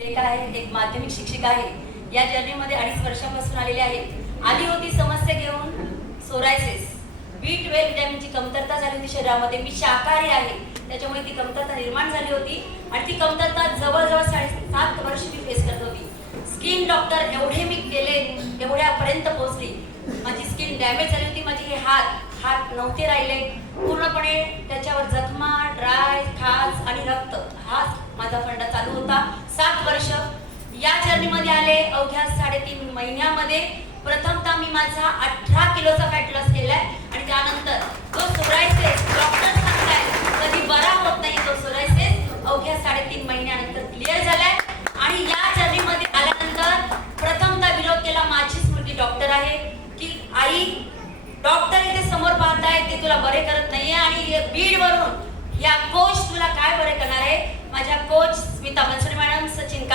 लेखा आहे, एक माध्यमिक शिक्षिका आहे. या जर्नीमध्ये 2.5 वर्षांपासून आलेली आहे. आली होती समस्या घेऊन सोरायसिस, B12 विटॅमिनची कमतरता झाली होती शरीरामध्ये. मी शाकाहारी आहे, त्याच्यामुळे ती कमतरता निर्माण झाली होती आणि ती कमतरता जवळजवळ 7.5 वर्ष मी फेस करत होती. स्किन डॉक्टर एवढे मी केले, एवढ्यापर्यंत पोहोचली. माझी स्किन डॅमेज झाली होती. माझे हे हात नव्हते राहिले पूर्णपणे, त्याच्यावर जखमा, ड्राय, खाज आणि रक्त हा माझा फंडा चालू होता. 7 वर्ष या जर्नीमध्ये आले. अवघ्या 3.5 महिन्यामध्ये प्रथमतः मी माझा 18 किलोचा फॅट लॉस केलाय आणि त्यानंतर जो सोरायसिस डॉक्टर सांगताय कधी बरा होत नाही, तो सोरायसिस अवघ्या 3.5 महिन्यानंतर क्लिअर झालाय. आणि या जर्नीमध्ये आल्यानंतर प्रथमतः विरोध केला. माझीच मुलगी डॉक्टर आहे की आई, डॉक्टर इथे समोर पाहताय, ते तुला बरे करत नाहीये आणि बीड वरून या कोच तुला काय बरे करणार आहे. माझ्या कोच स्मिता बनसोडे मॅडम, सचिन